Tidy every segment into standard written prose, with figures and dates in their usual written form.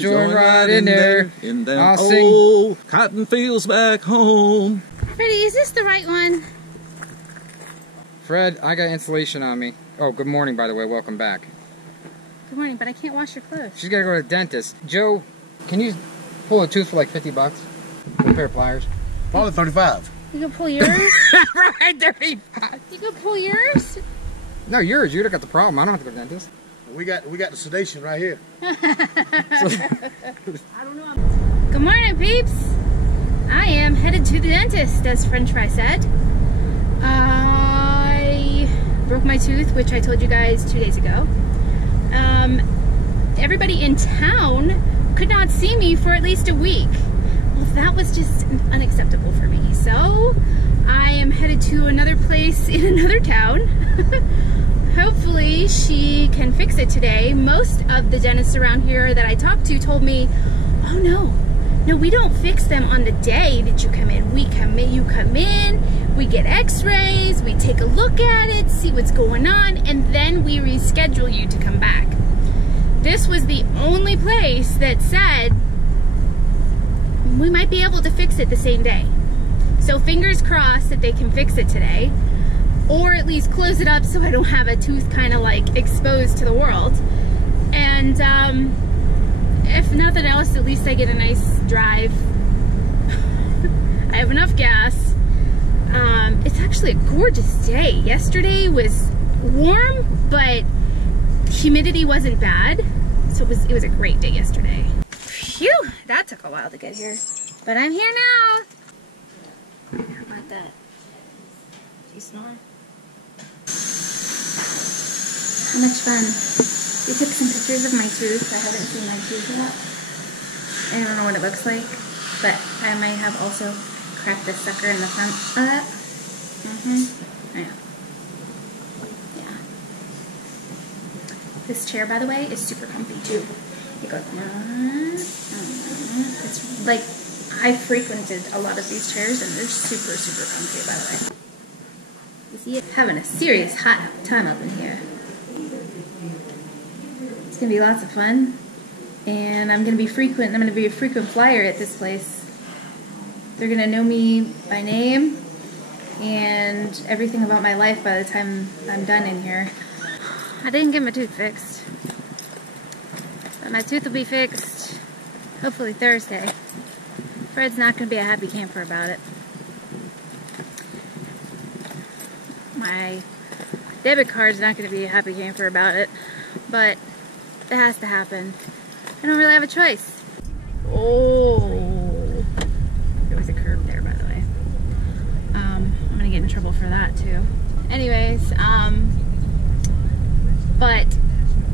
Join right in there. In them old cotton fields back home. Freddie, is this the right one? Fred, I got insulation on me. Oh, good morning, by the way. Welcome back. Good morning, but I can't wash your clothes. She's got to go to the dentist. Joe, can you pull a tooth for like 50 bucks? With a pair of pliers? Probably 35. You can pull yours? Right, 35. You can pull yours? No, yours. You got the problem. I don't have to go to the dentist. We got the sedation right here. I don't know. Good morning, peeps. I am headed to the dentist, as French Fry said. I broke my tooth, which I told you guys 2 days ago. Everybody in town could not see me for at least a week. Well, that was just unacceptable for me. So I am headed to another place in another town. Hopefully she can fix it today. Most of the dentists around here that I talked to told me, oh no, we don't fix them on the day that you come in. You come in, we get x-rays, we take a look at it, see what's going on, and then we reschedule you to come back. This was the only place that said we might be able to fix it the same day. So fingers crossed that they can fix it today, or at least close it up so I don't have a tooth kind of like exposed to the world. And if nothing else, at least I get a nice drive. I have enough gas. It's actually a gorgeous day. Yesterday was warm, but humidity wasn't bad. So it was a great day yesterday. Phew, that took a while to get here. But I'm here now. How about that? Do you snore? How much fun. We took some pictures of my tooth. I haven't seen my tooth yet. I don't know what it looks like, but I might have also cracked the sucker in the front of that. I know. Yeah. This chair, by the way, is super comfy too. It goes, it's like, I frequented a lot of these chairs and they're super, super comfy, by the way. You see it? Having a serious hot time up in here. It's gonna be lots of fun, and I'm gonna be a frequent flyer at this place. They're gonna know me by name and everything about my life by the time I'm done in here. I didn't get my tooth fixed, but my tooth will be fixed hopefully Thursday. Fred's not gonna be a happy camper about it. My debit card's not gonna be a happy camper about it, but it has to happen. I don't really have a choice. Oh, there was a curb there, by the way. I'm gonna get in trouble for that too. Anyways, but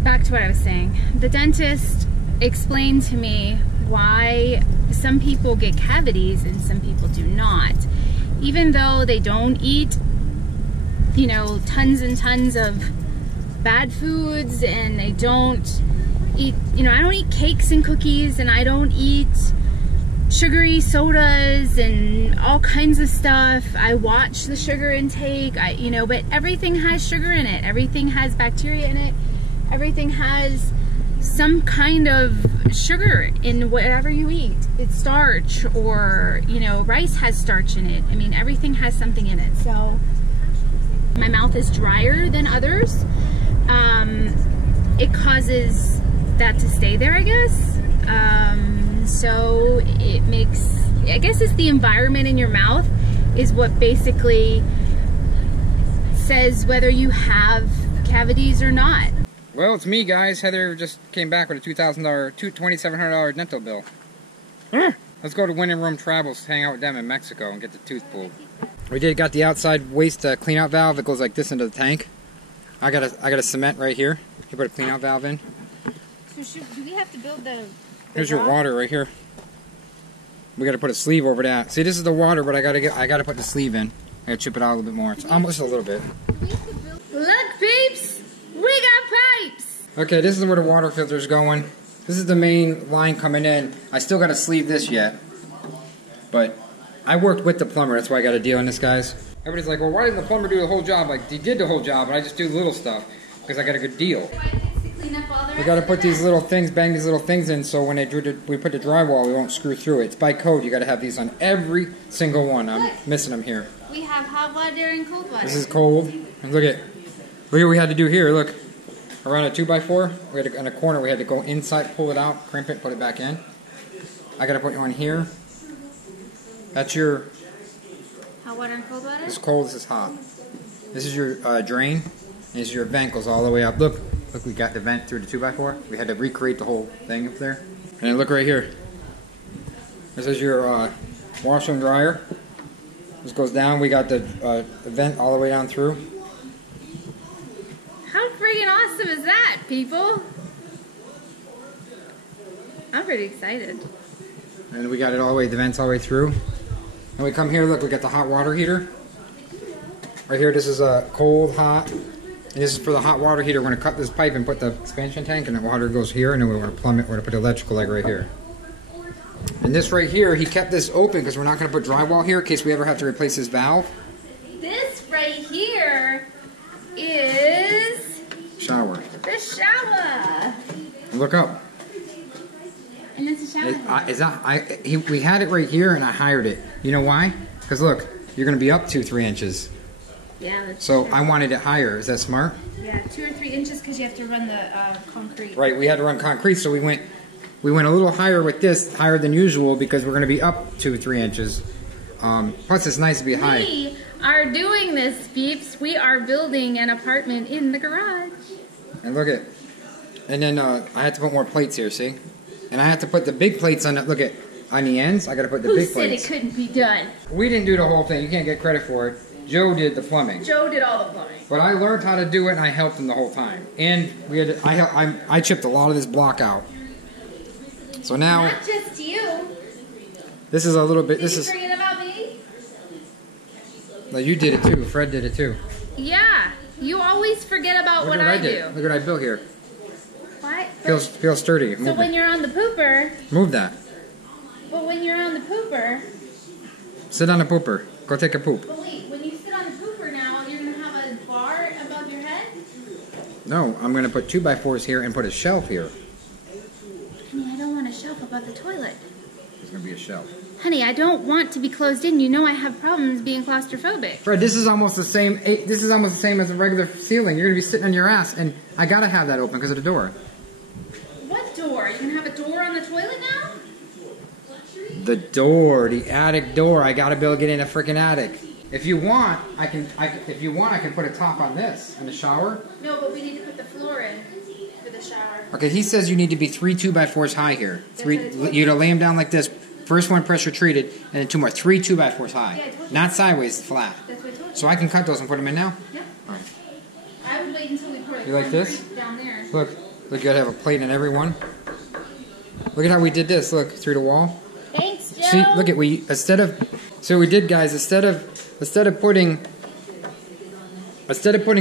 back to what I was saying. The dentist explained to me why some people get cavities and some people do not. Even though they don't eat, you know, tons and tons of bad foods, and they don't eat, you know, I don't eat cakes and cookies, and I don't eat sugary sodas and all kinds of stuff. I watch the sugar intake, you know, but everything has sugar in it. Everything has bacteria in it. Everything has some kind of sugar in whatever you eat. It's starch, or, you know, rice has starch in it. I mean, everything has something in it. So my mouth is drier than others. It causes that to stay there, I guess. So it makes, I guess it's the environment in your mouth is what basically says whether you have cavities or not. Well, it's me, guys. Heather just came back with a $2,700 dental bill. Let's go to Winning Room Travels to hang out with them in Mexico and get the tooth pulled. We got the outside waste clean out valve that goes like this into the tank. I got a cement right here. You put a clean out valve in. So do we have to build the Here's your water right here. We got to put a sleeve over that. See, this is the water, but I got to put the sleeve in. I got to chip it out a little bit more. It's almost a little bit. Look, peeps, we got pipes. Okay, this is where the water filter's going. This is the main line coming in. I still got to sleeve this yet, but I worked with the plumber. That's why I got a deal on this, guys. Everybody's like, well, why didn't the plumber do the whole job? Like, he did the whole job, but I just do the little stuff because I got a good deal. To clean up all We got to put these little things, bang these little things in, so when we put the drywall, we won't screw through it. It's by code. You got to have these on every single one. I'm missing them here. We have hot water and cold water. This is cold. And look at what we had to do here. Look, around a 2x4, we had to, in a corner, we had to go inside, pull it out, crimp it, put it back in. I got to put one here. That's your hot water and cold water. This is cold. This is hot. This is your drain. And this is your vent goes all the way up. Look, we got the vent through the 2x4. We had to recreate the whole thing up there. And then look right here. This is your washer and dryer. This goes down. We got the vent all the way down through. How friggin' awesome is that, people? I'm pretty excited. And we got it all the way, the vents all the way through. And we come here, look, we got the hot water heater. Right here, this is a cold, hot. And this is for the hot water heater. We're going to cut this pipe and put the expansion tank, and the water goes here, and then we're going to plumb it. We're going to put the electrical leg right here. And this right here, he kept this open because we're not going to put drywall here in case we ever have to replace this valve. This right here is Shower. the shower. Look up. And it's a shower. We had it right here, and I hired it. You know why? Because look, you're going to be up 2-3 inches. Yeah, that's So true. I wanted it higher. Is that smart? Yeah, 2 or 3 inches because you have to run the concrete. Right, we had to run concrete, so we went a little higher with this, higher than usual, because we're going to be up 2-3 inches. Plus, it's nice to be high. We are doing this, peeps. We are building an apartment in the garage. And look at, and then I had to put more plates here. See, and I had to put the big plates on it. Look at on the ends. I got to put the Who big said plates. it couldn't be done? We didn't do the whole thing. You can't get credit for it. Joe did the plumbing. Joe did all the plumbing. But I learned how to do it, and I helped him the whole time. And we had I chipped a lot of this block out. So now Not just you. this is a little bit. Did This you is. forget about me? No, you did it too. Fred did it too. Yeah. You always forget about Look what I do. Look what I built here. What? Feels sturdy. So Move when it. you're on the pooper, Move that. but when you're on the pooper, Sit on the pooper. Go take a poop. but wait, when you sit on the pooper now, you're gonna have a bar above your head? No, I'm gonna put 2x4s here and put a shelf here. Honey, I don't want a shelf above the toilet. There's gonna be a shelf. Honey, I don't want to be closed in. You know I have problems being claustrophobic. Fred, this is almost the same. This is almost the same as a regular ceiling. You're gonna be sitting on your ass, and I gotta have that open because of the door. What door? You can have a door on the toilet now? The door, the attic door. I gotta be able to get in a freaking attic. If you want, I can. If you want, I can put a top on this in the shower. No, but we need to put the floor in for the shower. Okay, he says you need to be 3 2x4s high here. That's what I told you. You gotta lay them down like this. First one pressure treated, and then 2 more. 3 2x4s high. Yeah, I told you. Not sideways, flat. That's what I told you. So I can cut those and put them in now. Yeah. Alright. I would wait until we pour the You like this? concrete down there. Look, you gotta have a plate in every one. Look at how we did this. Look through the wall. Thanks, Joe. See, look at so what we did, guys. Instead of putting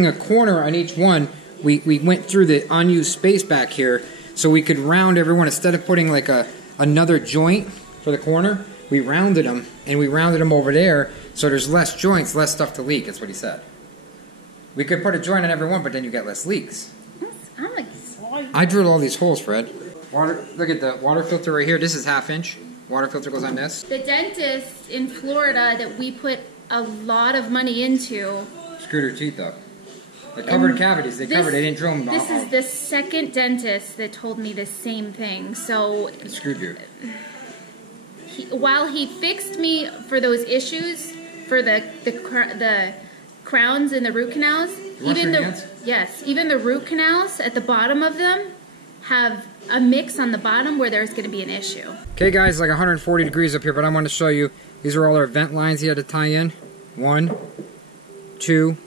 a corner on each one, we went through the unused space back here, so we could round everyone. Instead of putting like another joint for the corner, we rounded them, and we rounded them over there, so there's less joints, less stuff to leak. That's what he said. We could put a joint on every one, but then you get less leaks. I'm excited. I drilled all these holes, Fred. Water. Look at the water filter right here. This is 1/2 inch. Water filter goes on this. The dentist in Florida that we put a lot of money into. Screwed her teeth up. They covered cavities. They covered. They didn't drill them. This is the second dentist that told me the same thing. So It screwed you. while he fixed me for those issues, for the crowns and the root canals, You wash your hands? even the root canals at the bottom of them have a mix on the bottom where there's going to be an issue. Okay, guys, like 140 degrees up here, but I want to show you. These are all our vent lines he had to tie in. 1, 2.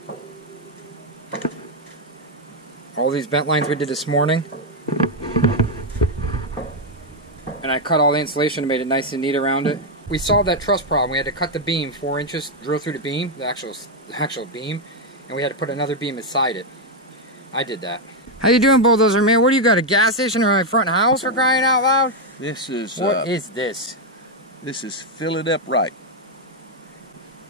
All these vent lines we did this morning. And I cut all the insulation and made it nice and neat around it. We solved that truss problem. We had to cut the beam 4 inches, drill through the beam, the actual beam, and we had to put another beam inside it. I did that. How you doing, Bulldozer Man? What do you got, a gas station or my front house for crying out loud? This is What is this? this is fill it up right.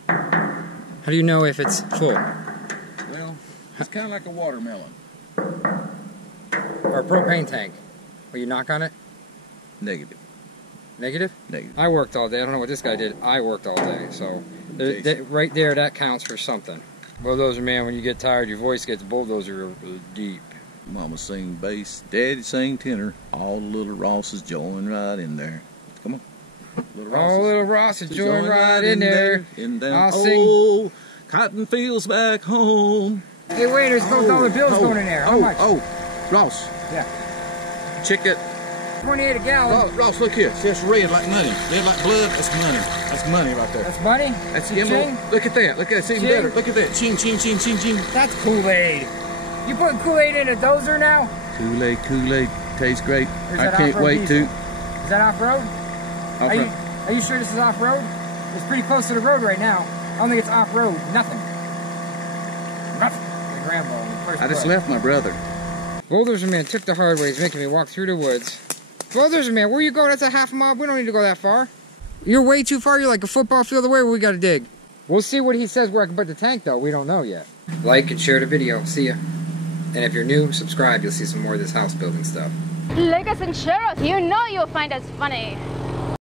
How do you know if it's full? Well, it's kind of like a watermelon. or propane tank. Will you knock on it? Negative. Negative? Negative. I worked all day. I don't know what this guy did. I worked all day. So, right there, that counts for something. Bulldozer man, when you get tired, your voice gets bulldozer deep. Mama sing bass, Daddy sing tenor. All the little Rosses join right in there. Come on. All little Rosses join right in there. In them I'll old cotton fields back home. Hey, wait, there's $12 bills going in there. How much? Ross. Yeah. Check it. 28 a gallon. Ross, look here. See, it's red like money. Red like blood. That's money. That's money right there. That's money? That's the emerald. Look at that. Look at that. It's even better. Look at that. Ching, ching, ching, ching, ching. That's Kool-Aid. You putting Kool-Aid in a dozer now? Kool-Aid. Tastes great. I can't wait to. Is that off-road? Off-road. Are you sure this is off-road? It's pretty close to the road right now. I don't think it's off-road. Nothing. Like Rambo in the first I just book. left my brother. Bulldozer man took the hard way. He's making me walk through the woods. Bulldozer man, where you going? That's a half a mile. We don't need to go that far. You're way too far. You're like a football field away where we got to dig. We'll see what he says where I can put the tank, though. We don't know yet. Like and share the video. See ya. And if you're new, subscribe. You'll see some more of this house building stuff. Like us and share us. You know you'll find us funny.